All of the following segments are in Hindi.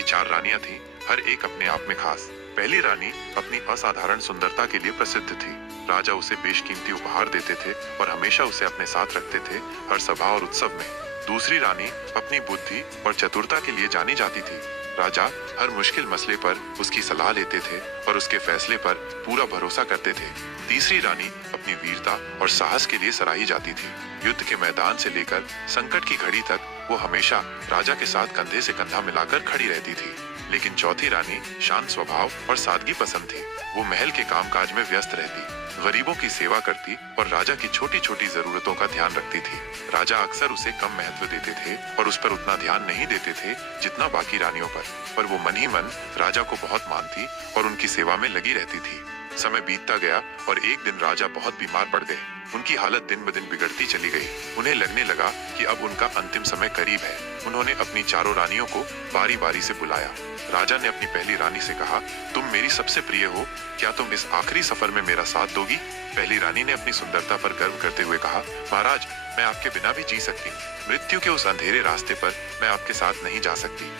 उनकी 4 रानियां थीं, हर एक अपने आप में खास। पहली रानी अपनी असाधारण सुंदरता के लिए प्रसिद्ध थी। राजा उसे बेशकीमती उपहार देते थे और हमेशा उसे अपने साथ रखते थे, हर सभा और उत्सव में। दूसरी रानी अपनी बुद्धि और चतुरता के लिए जानी जाती थी। राजा हर मुश्किल मसले पर उसकी सलाह लेते थे और उसके फैसले पर पूरा भरोसा करते थे। तीसरी रानी अपनी वीरता और साहस के लिए सराही जाती थी। युद्ध के मैदान से लेकर संकट की घड़ी तक वो हमेशा राजा के साथ कंधे से कंधा मिलाकर खड़ी रहती थी। लेकिन चौथी रानी शांत स्वभाव और सादगी पसंद थी। वो महल के कामकाज में व्यस्त रहती, गरीबों की सेवा करती और राजा की छोटी छोटी जरूरतों का ध्यान रखती थी। राजा अक्सर उसे कम महत्व देते थे और उस पर उतना ध्यान नहीं देते थे जितना बाकी रानियों पर वो मन ही मन राजा को बहुत मानती और उनकी सेवा में लगी रहती थी। समय बीतता गया और एक दिन राजा बहुत बीमार पड़ गए। उनकी हालत दिन ब दिन बिगड़ती चली गई। उन्हें लगने लगा कि अब उनका अंतिम समय करीब है। उन्होंने अपनी चारों रानियों को बारी बारी से बुलाया। राजा ने अपनी पहली रानी से कहा, तुम मेरी सबसे प्रिय हो, क्या तुम इस आखिरी सफर में मेरा साथ दोगी? पहली रानी ने अपनी सुंदरता पर गर्व करते हुए कहा, महाराज, मैं आपके बिना भी जी सकती। मृत्यु के उस अंधेरे रास्ते पर मैं आपके साथ नहीं जा सकती।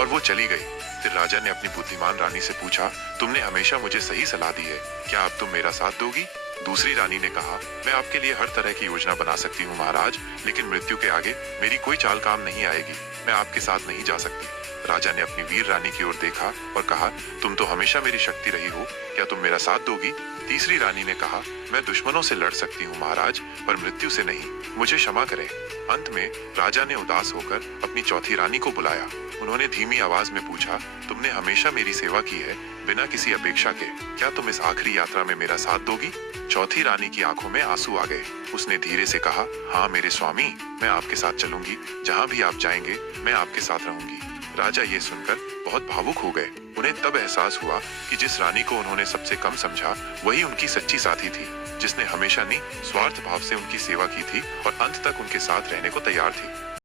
और वो चली गई। फिर राजा ने अपनी बुद्धिमान रानी से पूछा, तुमने हमेशा मुझे सही सलाह दी है, क्या अब तुम मेरा साथ दोगी? दूसरी रानी ने कहा, मैं आपके लिए हर तरह की योजना बना सकती हूँ महाराज, लेकिन मृत्यु के आगे मेरी कोई चाल काम नहीं आएगी। मैं आपके साथ नहीं जा सकती। राजा ने अपनी वीर रानी की ओर देखा और कहा, तुम तो हमेशा मेरी शक्ति रही हो, क्या तुम मेरा साथ दोगी? तीसरी रानी ने कहा, मैं दुश्मनों से लड़ सकती हूँ महाराज, पर मृत्यु से नहीं, मुझे क्षमा करें। अंत में राजा ने उदास होकर अपनी चौथी रानी को बुलाया। उन्होंने धीमी आवाज में पूछा, तुमने हमेशा मेरी सेवा की है बिना किसी अपेक्षा के, क्या तुम इस आखिरी यात्रा में मेरा साथ दोगी? चौथी रानी की आंखों में आंसू आ गए। उसने धीरे से कहा, हाँ मेरे स्वामी, मैं आपके साथ चलूंगी, जहाँ भी आप जाएंगे मैं आपके साथ रहूंगी। राजा ये सुनकर बहुत भावुक हो गए। उन्हें तब एहसास हुआ कि जिस रानी को उन्होंने सबसे कम समझा वही उनकी सच्ची साथी थी, जिसने हमेशा निस्वार्थ भाव से उनकी सेवा की थी और अंत तक उनके साथ रहने को तैयार थी।